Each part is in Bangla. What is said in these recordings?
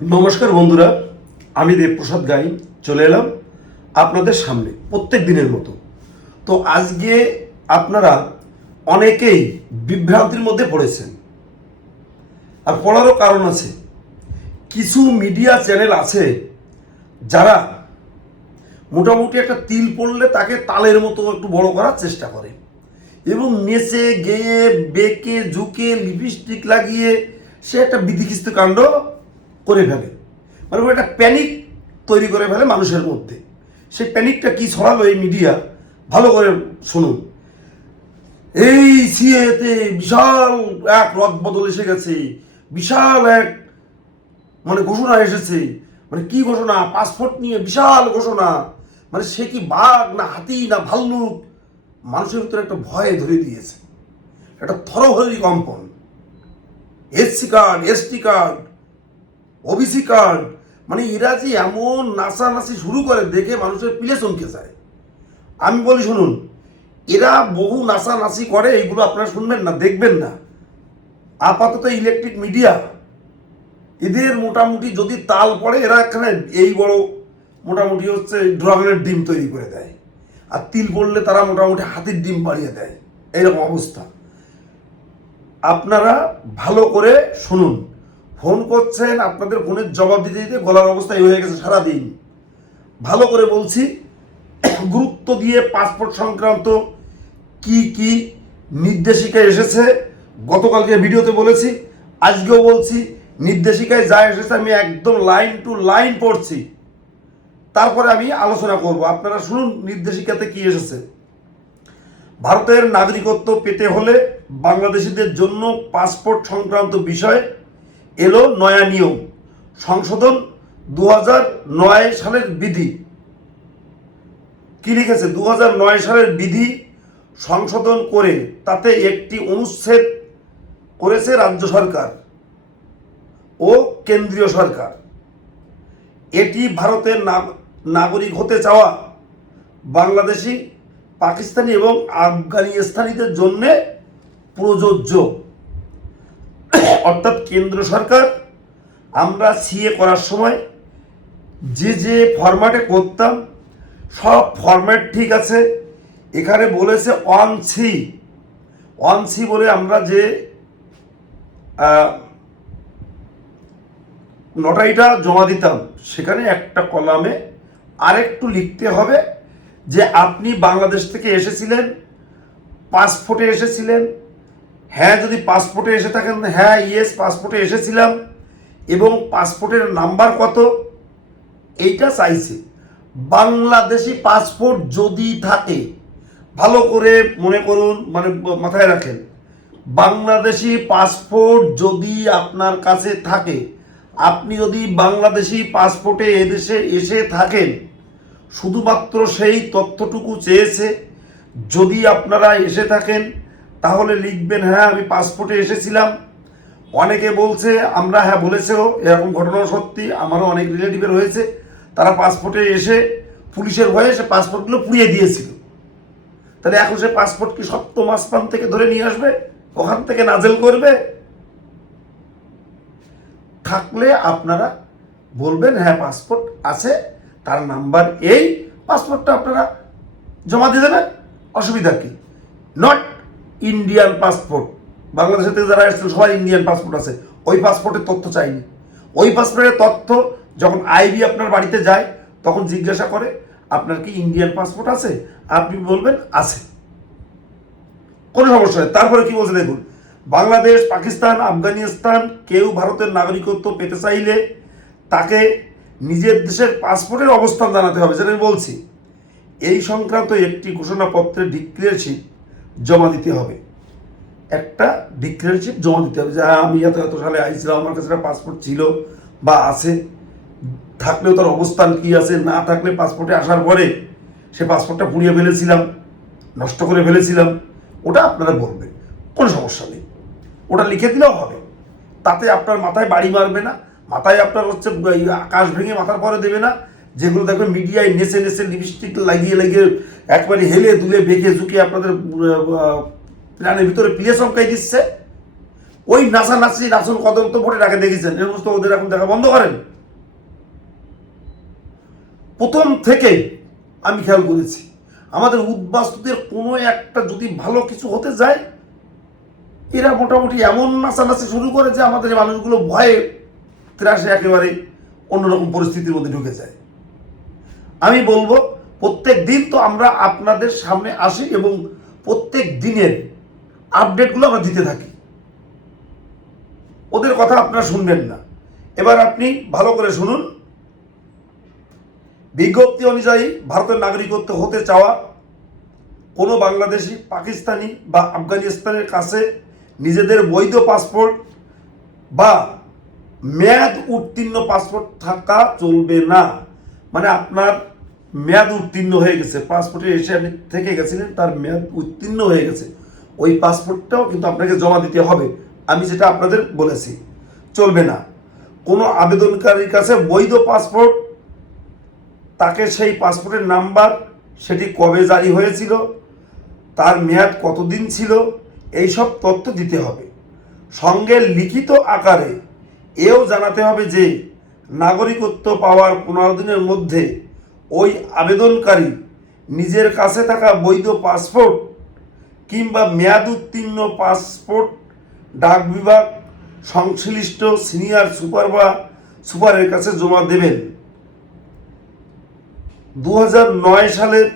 নমস্কার বন্ধুরা, আমি দেবপ্রসাদ গাই চলে এলাম আপনাদের সামনে প্রত্যেক দিনের মতো। তো আজকে আপনারা অনেকেই বিভ্রান্তির মধ্যে পড়েছেন, আর পড়ারও কারণ আছে। কিছু মিডিয়া চ্যানেল আছে যারা মোটামুটি একটা তিল পড়লে তাকে তালের মতো একটু বড় করার চেষ্টা করে এবং নেচে গেয়ে বেঁকে ঝুঁকে লিপস্টিক লাগিয়ে সে একটা বিধিখিস্ত কাণ্ড করে ফেলে, মানে একটা প্যানিক তৈরি করে ফেলে মানুষের মধ্যে। সেই প্যানিকটা কি ছড়ালো এই মিডিয়া, ভালো করে শুনুন। এই সিএতে বিশাল এক রদবদল এসে গেছে, বিশাল এক মানে ঘোষণা এসেছে। মানে কি ঘোষণা? পাসপোর্ট নিয়ে বিশাল ঘোষণা। মানে সে কি বাঘ না হাতি না ভাল্লুক? মানুষের ভিতরে একটা ভয় ধরে দিয়েছে, একটা থরহরি কম্পন। SC card, ST card, OBC card, মানে এরা যে এমন নাচানাচি শুরু করে দেখে মানুষের পিলে চমকে যায়। আমি বলি শুনুন, এরা বহু নাচানাচি করে, এইগুলো আপনারা শুনবেন না, দেখবেন না। আপাতত ইলেকট্রিক মিডিয়া এদের মোটামুটি যদি তাল পড়ে, এরা এখানে এই বড় মোটামুটি হচ্ছে ড্রাগনের ডিম তৈরি করে দেয়, আর তিল পড়লে তারা মোটামুটি হাতির ডিম বাড়িয়ে দেয়। এইরকম অবস্থা। আপনারা ভালো করে শুনুন। ফোন করছেন, আপনাদের ফোনের জবাব দিতে দিতে গলার অবস্থা এই হয়ে গেছে সারাদিন। ভালো করে বলছি, গুরুত্ব দিয়ে পাসপোর্ট সংক্রান্ত কি কি নির্দেশিকা এসেছে গতকালকে ভিডিওতে বলেছি, আজকেও বলছি। নির্দেশিকায় যা এসেছে আমি একদম লাইন টু লাইন পড়ছি, তারপরে আমি আলোচনা করব। আপনারা শুনুন নির্দেশিকাতে কি এসেছে। ভারতের নাগরিকত্ব পেতে হলে বাংলাদেশিদের জন্য পাসপোর্ট সংক্রান্ত বিষয় এলো নয়া নিয়ম সংশোধন 2009 সালের বিধি। কি লিখেছে? 2009 সালের বিধি সংশোধন করে তাতে একটি অনুচ্ছেদ করেছে রাজ্য সরকার ও কেন্দ্রীয় সরকার। এটি ভারতের নাগরিক হতে চাওয়া বাংলাদেশি, পাকিস্তানি এবং আফগানিস্তানিদের জন্য প্রযোজ্য। অর্থাৎ কেন্দ্র সরকার, আমরা সিএ করার সময় যে যে ফরম্যাটে করতাম সব ফরম্যাট ঠিক আছে। এখানে বলেছে ওয়ান সি বলে আমরা যে নোটারিটা জমা দিতাম, সেখানে একটা কলামে আরেকটু লিখতে হবে যে আপনি বাংলাদেশ থেকে এসেছিলেন, পাসপোর্টে এসেছিলেন। হ্যাঁ, যদি পাসপোর্টে এসে থাকেন, হ্যাঁ ইয়েস পাসপোর্টে এসেছিলাম, এবং পাসপোর্টের নাম্বার কত এইটা চাইছে। বাংলাদেশি পাসপোর্ট যদি থাকে, ভালো করে মনে করুন, মানে মাথায় রাখেন, বাংলাদেশি পাসপোর্ট যদি আপনার কাছে থাকে, আপনি যদি বাংলাদেশি পাসপোর্টে এদেশে এসে থাকেন, শুধুমাত্র সেই তথ্যটুকু চেয়েছে। যদি আপনারা এসে থাকেন তাহলে লিখবেন হ্যাঁ আমি পাসপোর্টে এসেছিলাম। অনেকে বলছে আমরা হ্যাঁ বলেছেও, এরকম ঘটনাও সত্যি, আমারও অনেক রিলেটিভের হয়েছে। তারা পাসপোর্টে এসে পুলিশের ভয়ে সে পাসপোর্টগুলো পুড়িয়ে দিয়েছিল। তাহলে এখন সে পাসপোর্ট কি সপ্তম আসমান থেকে ধরে নিয়ে আসবে, ওখান থেকে নাজেল করবে? থাকলে আপনারা বলবেন হ্যাঁ পাসপোর্ট আছে, তার নাম্বার এই, পাসপোর্টটা আপনারা জমা দিয়ে দেবেন। অসুবিধা কি? Not Indian passport. বাংলাদেশের থেকে যারা এসেছেন সবাই ইন্ডিয়ান পাসপোর্ট আছে, ওই পাসপোর্টের তথ্য চাইনি। ওই পাসপোর্টের তথ্য যখন আইবি আপনার বাড়িতে যায় তখন জিজ্ঞাসা করে আপনার কি ইন্ডিয়ান পাসপোর্ট আছে, আপনি বলবেন আছে, কোনো সমস্যা নেই। তারপরে কি বলছে দেখুন, বাংলাদেশ, পাকিস্তান, আফগানিস্তান কেউ ভারতের নাগরিকত্ব পেতে চাইলে তাকে নিজের দেশের পাসপোর্টের অবস্থান জানাতে হবে, যেটা আমি বলছি। এই সংক্রান্ত একটি ঘোষণাপত্রে ডিক্লেয়ারশিপ জমা দিতে হবে। একটা ডিক্লেয়ারশিপ জমা দিতে হবে যে হ্যাঁ আমি এত এত সালে আইছিলাম, আমার কাছে একটা পাসপোর্ট ছিল বা আছে, থাকলেও তার অবস্থান কি আছে, না থাকলে পাসপোর্টে আসার পরে সে পাসপোর্টটা পুড়িয়ে ফেলেছিলাম, নষ্ট করে ফেলেছিলাম, ওটা আপনারা বলবেন, কোনো সমস্যা নেই। ওটা লিখে দিলেও হবে, তাতে আপনার মাথায় বাড়ি মারবে না, মাথায় আপনার হচ্ছে আকাশ ভেঙে মাথার পরে দেবে না। যেগুলো দেখবেন মিডিয়ায় নেচে নেচে লিপস্টিক লাগিয়ে লাগিয়ে একবারে হেলে দুলে বেঁকে ঝুঁকে আপনাদের প্রাণের ভিতরে পিলে চমকাই দিচ্ছে, ওই নাচানাচি নাচন কদম তো ভোটের আগে দেখেছেন, এই সমস্ত ওদের এখন দেখা বন্ধ করেন। প্রথম থেকে আমি খেয়াল করেছি আমাদের উদ্বাস্তুদের কোনো একটা যদি ভালো কিছু হতে যায় এরা মোটামুটি এমন নাচানাচি শুরু করে যে আমাদের মানুষগুলো ভয়ে ত্রাসে একেবারে অন্যরকম পরিস্থিতির মধ্যে ঢুকে যায়। আমি বলবো প্রত্যেক দিন তো আমরা আপনাদের সামনে আসি এবং প্রত্যেক দিনের আপডেটগুলো আমরা দিতে থাকি, ওদের কথা আপনারা শুনবেন না। এবার আপনি ভালো করে শুনুন। বিজ্ঞপ্তি অনুযায়ী ভারতের নাগরিকত্ব হতে চাওয়া কোনো বাংলাদেশি, পাকিস্তানি বা আফগানিস্তানের কাছে নিজেদের বৈধ পাসপোর্ট বা মেয়াদ উত্তীর্ণ পাসপোর্ট থাকা চলবে না। মানে আপনার মেয়াদ উত্তীর্ণ হয়ে গেছে, পাসপোর্টে এসে আপনি থেকে গেছিলেন, তার মেয়াদ উত্তীর্ণ হয়ে গেছে, ওই পাসপোর্টটাও কিন্তু আপনাকে জমা দিতে হবে। আমি যেটা আপনাদের বলেছি চলবে না। কোনো আবেদনকারীর কাছে বৈধ পাসপোর্ট, তাকে সেই পাসপোর্টের নাম্বার, সেটি কবে জারি হয়েছিল, তার মেয়াদ কতদিন ছিল, এইসব তথ্য দিতে হবে। সঙ্গে লিখিত আকারে এও জানাতে হবে যে নাগরিকত্ব পাওয়ার 15 দিনের মধ্যে ওই আবেদনকারী নিজের কাছে থাকা বৈধ পাসপোর্ট কিংবা মেয়াদ উত্তীর্ণ পাসপোর্ট ডাক বিভাগ সংশ্লিষ্ট সিনিয়র সুপার বা সুপারের কাছে জমা দেবেন। 2009 সালের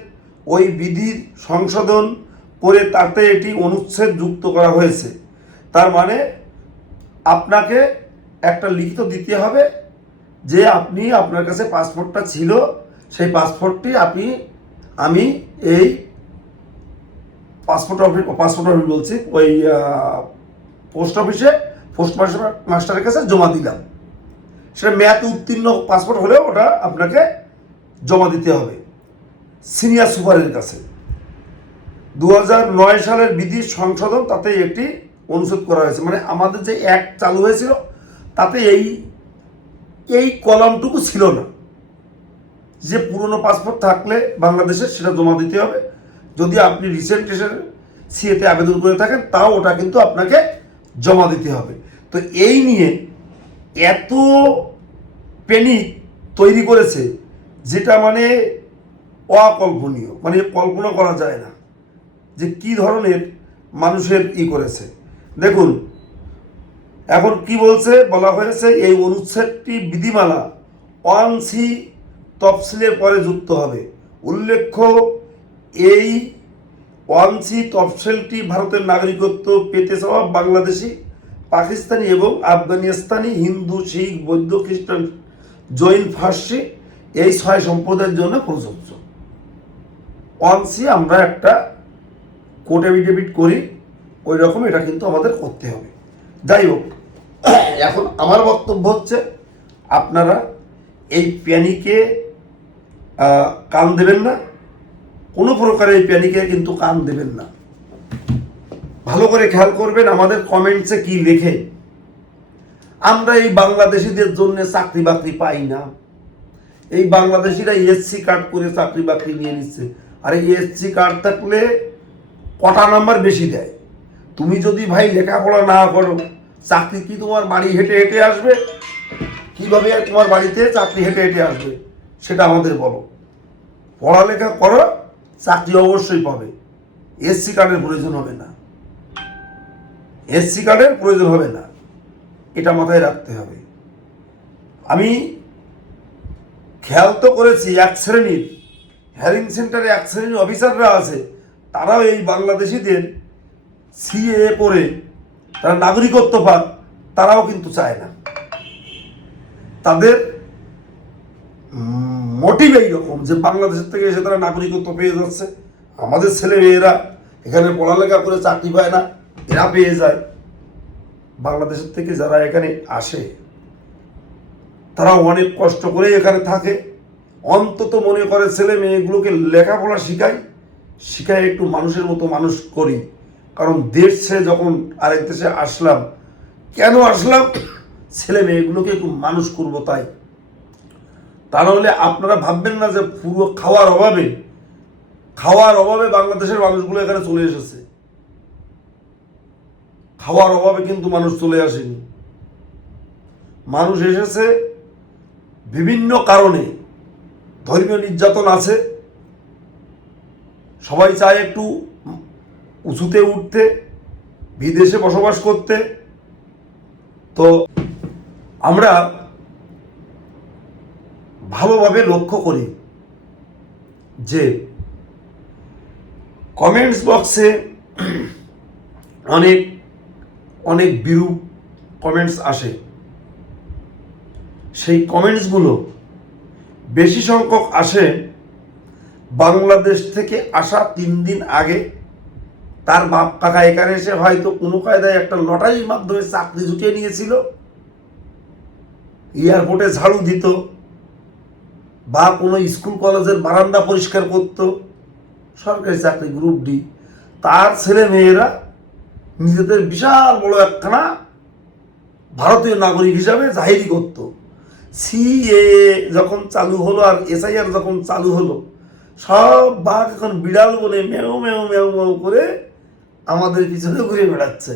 ওই বিধির সংশোধন করে তাতে এটি অনুচ্ছেদ যুক্ত করা হয়েছে। তার মানে আপনাকে একটা লিখিত দিতে হবে যে আপনি, আপনার কাছে পাসপোর্টটা ছিল, সেই পাসপোর্টটি আমি এই পাসপোর্ট অফিস বলছি, ওই পোস্ট মাস্টারের কাছে জমা দিলাম। সেটা মেয়াদ উত্তীর্ণ পাসপোর্ট হলেও ওটা আপনাকে জমা দিতে হবে সিনিয়র সুপারের কাছে। 2009 সালের বিধির সংশোধন তাতে একটি অনুচ্ছেদ করা হয়েছে। মানে আমাদের যে অ্যাক্ট চালু হয়েছিল তাতে এই কলামটুকু ছিল না যে পুরনো পাসপোর্ট থাকলে বাংলাদেশের সেটা জমা দিতে হবে। যদি আপনি রিসেন্ট এসে সিএতে আবেদন করে থাকেন তাও ওটা কিন্তু আপনাকে জমা দিতে হবে। তো এই নিয়ে এত প্যানিক তৈরি করেছে যেটা মানে অকল্পনীয়, মানে কল্পনা করা যায় না যে কি ধরনের মানুষের করেছে। দেখুন এখন কি বলা হয়েছে, এই অনুচ্ছেদটি বিধিমালা 1C তফসিলের পরে যুক্ত হবে। উল্লেখ্য এই 1C তফসিলটি ভারতের নাগরিকত্ব পেতে চাওয়া বাংলাদেশি, পাকিস্তানি এবং আফগানিস্তানি, হিন্দু, শিখ, বৌদ্ধ, খ্রিস্টান, জৈন, ফার্সি এই 6 সম্প্রদায়ের জন্য প্রযোজ্য। 1C আমরা একটা কোর্ট এফিডেভিট করি, ওই রকম এটা কিন্তু আমাদের করতে হবে। যাই হোক, এখন আমার বক্তব্য হচ্ছে আপনারা এই প্যানিকে কান দেবেন না, কোনো প্রকারে এই প্যানিকে কিন্তু কান দেবেন না। ভালো করে খেয়াল করবেন আমাদের কমেন্টসে কি লেখে। আমরা এই বাংলাদেশিদের জন্য চাকরি বাকরি পাই না, এই বাংলাদেশিরা এসসি কার্ড করে চাকরি বাকরি নিয়ে নিচ্ছে। আর এই এসসি কার্ড থাকলে কটা নাম্বার বেশি দেয়। তুমি যদি ভাই লেখাপড়া না করো, চাকরি কি তোমার বাড়ি হেঁটে হেঁটে আসবে? কিভাবে তোমার বাড়িতে চাকরি হেঁটে হেঁটে আসবে সেটা আমাদের বলো। পড়ালেখা করো, চাকরি অবশ্যই পাবে, এসসি কার্ডের প্রয়োজন হবে না, এসসি কার্ডের প্রয়োজন হবে না, এটা মাথায় রাখতে হবে। আমি খেয়াল তো করেছি এক শ্রেণীর হেয়ারিং সেন্টারে এক শ্রেণীর অফিসাররা আছে, তারাও এই বাংলাদেশিদের সিএ পড়ে তারা নাগরিকত্ব পাক, তারাও কিন্তু চায় না। তাদের মোটিভ এইরকম যে বাংলাদেশের থেকে এসে তারা নাগরিকত্ব পেয়ে যাচ্ছে, আমাদের ছেলে মেয়েরা এখানে পড়ালেখা করে চাকরি পায় না, এরা পেয়ে যায়। বাংলাদেশের থেকে যারা এখানে আসে তারা অনেক কষ্ট করে এখানে থাকে, অন্তত মনে করে ছেলে মেয়েগুলোকে লেখাপড়া শিখায় একটু মানুষের মতো মানুষ করি। কারণ দেশ ছেড়ে যখন আরেক দেশে আসলাম, কেন আসলাম? ছেলে মেয়েগুলোকে একটু মানুষ করবো তাই। তা নাহলে আপনারা ভাববেন না যে পুরো খাওয়ার অভাবে বাংলাদেশের মানুষগুলো এখানে চলে এসেছে। খাওয়ার অভাবে কিন্তু মানুষ চলে আসেনি। মানুষ এসেছে বিভিন্ন কারণে। ধর্মীয় নির্যাতন আছে, সবাই চায় একটু উঁচুতে উঠতে, বিদেশে বসবাস করতে। তো আমরা ভালোভাবে লক্ষ্য করি যে কমেন্টস বক্সে অনেক অনেক বিরূপ কমেন্টস আসে। সেই কমেন্টসগুলো বেশি সংখ্যক আসে বাংলাদেশ থেকে আসা 3 দিন আগে তার বাপ কাকা এখানে এসে হয়তো কোনো কায়দায় একটা লটারির মাধ্যমে চাকরি জুটিয়ে নিয়েছিল, এয়ারপোর্টে ঝাড়ু দিত বা কোনো স্কুল কলেজের বারান্দা পরিষ্কার করত, সরকারি চাকরি গ্রুপ ডি। তার ছেলে মেয়েরা নিজেদের বিশাল বড় একখানা ভারতীয় নাগরিক হিসাবে জাহিরি করত। সিএ যখন চালু হলো আর এসআইআর যখন চালু হলো, সব বাঘ এখন বিড়াল বলে মেও মেও মেও মেও করে আমাদের পিছনে ঘুরে বেড়াচ্ছে,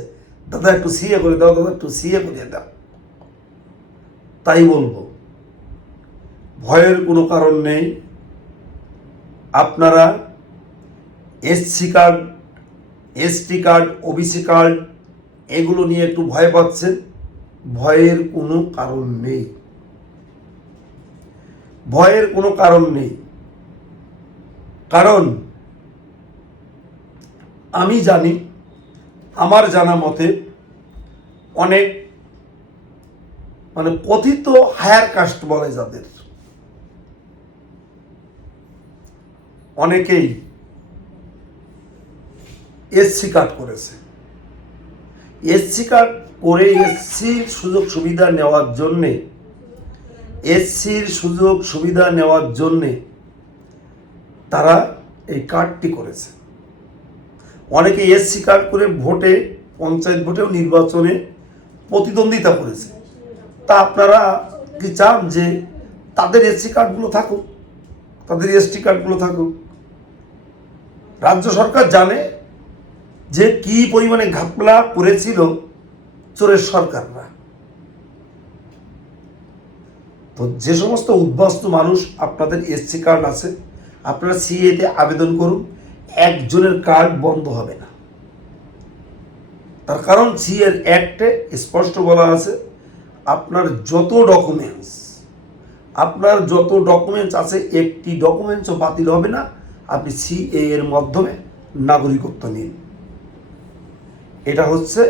দাদা একটু সিএ করে দাও, দাদা একটু সিএ করে দাও। তাই বলবো, ভয়ের কোনো কারণ নেই। আপনারা SC card, ST card, OBC card এগুলো নিয়ে একটু ভয় পাচ্ছেন, ভয়ের কোনো কারণ নেই। ভয়ের কোনো কারণ নেই। কারণ আমি জানি, আমার জানা মতে অনেক কথিত হায়ার কাস্ট বলে যাদের, অনেকেই এসসি কার্ড করেছে। এসসি কার্ড করে এসসির সুযোগ সুবিধা নেওয়ার জন্যে, এসসির সুযোগ সুবিধা নেওয়ার জন্যে তারা এই কার্ডটি করেছে। অনেকে এসসি কার্ড করে ভোটে, পঞ্চায়েত ভোটেও নির্বাচনে প্রতিদ্বন্দ্বিতা করেছে। তা আপনারা কি চান যে তাদের এসসি কার্ডগুলো থাকুক, তাদের এসটি কার্ডগুলো থাকুক? রাজ্য সরকার জানে যে কি পরিমাণে ঘাপলা করেছিল চোরের সরকাররা। তো যে সমস্ত উদ্বাস্তু মানুষ আপনাদের এসসি কার্ড আছে, আপনারা সিএতে আবেদন করুন, একজনের কার্ড বন্ধ হবে না। তার কারণ সিএর অ্যাক্টে স্পষ্ট বলা আছে, আপনার যত ডকুমেন্টস আছে একটি ডকুমেন্টসও বাতিল হবে না, আপনি সিএ এর মাধ্যমে নাগরিকত্ব নিন। এটা হচ্ছে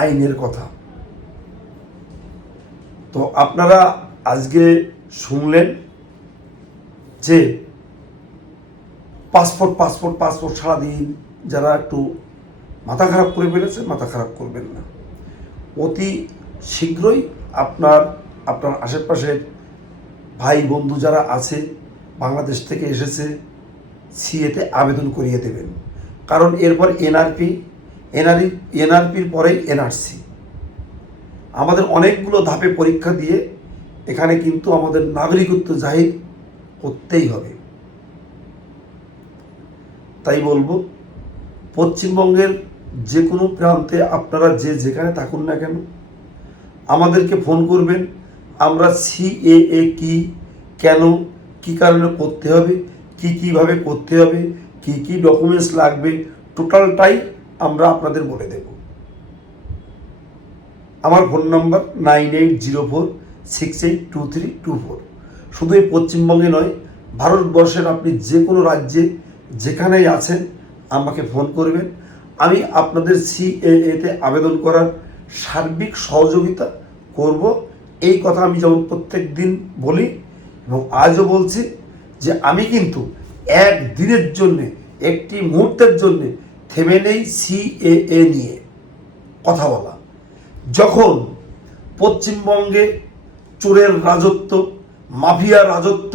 আইনের কথা। তো আপনারা আজকে শুনলেন যে পাসপোর্ট সারাদিন যারা একটু মাথা খারাপ করে ফেলেছে, মাথা খারাপ করবেন না। অতি শীঘ্রই আপনার আশেপাশের ভাই বন্ধু যারা আছে বাংলাদেশ থেকে এসেছে, সিএতে আবেদন করিয়ে দেবেন। কারণ এরপর এনআরপির পরেই এনআরসি। আমাদের অনেকগুলো ধাপে পরীক্ষা দিয়ে এখানে কিন্তু আমাদের নাগরিকত্ব জাহির করতেই হবে। তাই বলবো, পশ্চিমবঙ্গের যে কোনো প্রান্তে আপনারা যেখানে থাকুন না কেন, আমাদেরকে ফোন করবেন। আমরা সিএএ কি, কেন, কি কারণে করতে হবে, কীভাবে করতে হবে, কি ডকুমেন্টস লাগবে, টোটালটাই আমরা আপনাদের বলে দেব। আমার ফোন নম্বর 9804682324। শুধু এই পশ্চিমবঙ্গে নয়, ভারতবর্ষের আপনি যে কোনো রাজ্যে যেখানেই আছেন আমাকে ফোন করবেন। আমি আপনাদের সিএএতে আবেদন করার সার্বিক সহযোগিতা করব। এই কথা আমি যেমন প্রত্যেক দিন বলি এবং আজও বলছি যে আমি কিন্তু একদিনের জন্যে, একটি মুহূর্তের জন্যে থেমে নেই সিএএ নিয়ে কথা বলা। যখন পশ্চিমবঙ্গে চোরের রাজত্ব, মাফিয়া রাজত্ব,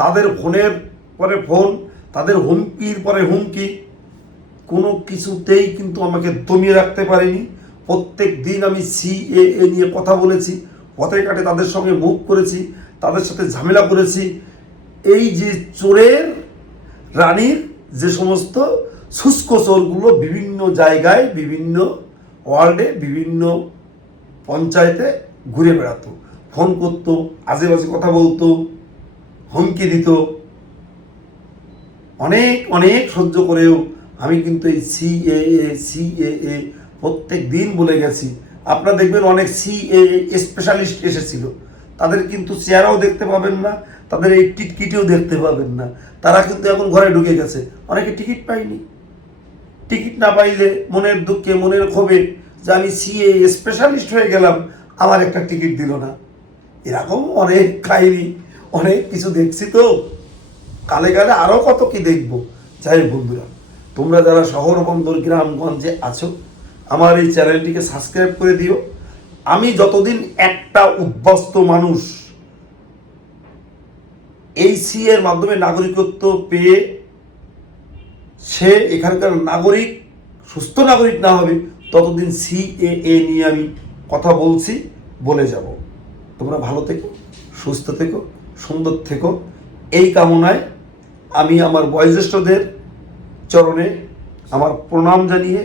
তাদের ফোনের পরে ফোন, তাদের হুমকির পরে হুমকি, কোনো কিছুতেই কিন্তু আমাকে দমিয়ে রাখতে পারেনি। প্রত্যেক দিন আমি সিএএ নিয়ে কথা বলেছি, পথে ঘাটে তাদের সঙ্গে মুভ করেছি, তাদের সাথে ঝামেলা করেছি। এই যে চোরের রানীর যে সমস্ত শুষ্ক চোরগুলো বিভিন্ন জায়গায়, বিভিন্ন ওয়ার্ডে, বিভিন্ন পঞ্চায়েতে ঘুরে বেড়াতো, ফোন করতো, আজে বাজে কথা বলতো, হুমকি দিত। অনেক অনেক সহ্য করেও আমি কিন্তু এই সিএএ প্রত্যেক দিন বলে গেছি। আপনারা দেখবেন অনেক সিএএ স্পেশালিস্ট এসেছিল, তাদের কিন্তু চেহারাও দেখতে পাবেন না, তাদের এই টিকিটেও দেখতে পাবেন না। তারা কিন্তু এখন ঘরে ঢুকে গেছে, অনেকে টিকিট পায়নি। টিকিট না পাইলে মনের দুঃখে, মনের ক্ষোভে যে আমি সিএ স্পেশালিস্ট হয়ে গেলাম, আমার একটা টিকিট দিল না। এরকম অনেক কাহিনী, অনেক কিছু দেখছি। তো কালে কালে আরও কত কি দেখবো। যাই হোক বন্ধুরা, তোমরা যারা শহর বন্দর গ্রামগঞ্জে আছো, আমার এই চ্যানেলটিকে সাবস্ক্রাইব করে দিও। আমি যতদিন একটা উদ্বাস্ত মানুষ এই এর মাধ্যমে নাগরিকত্ব পেয়ে সে এখানকার নাগরিক, সুস্থ নাগরিক না হবে, ততদিন সিএএ নিয়ে আমি কথা বলছি, বলে যাব। তোমরা ভালো থেকো, সুস্থ থেকো, সুন্দর থেকো, এই কামনায় আমি আমার বয়োজ্যেষ্ঠদের চরণে আমার প্রণাম জানিয়ে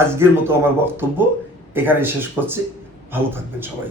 আজকের মতো আমার বক্তব্য এখানে শেষ করছি। ভালো থাকবেন সবাই।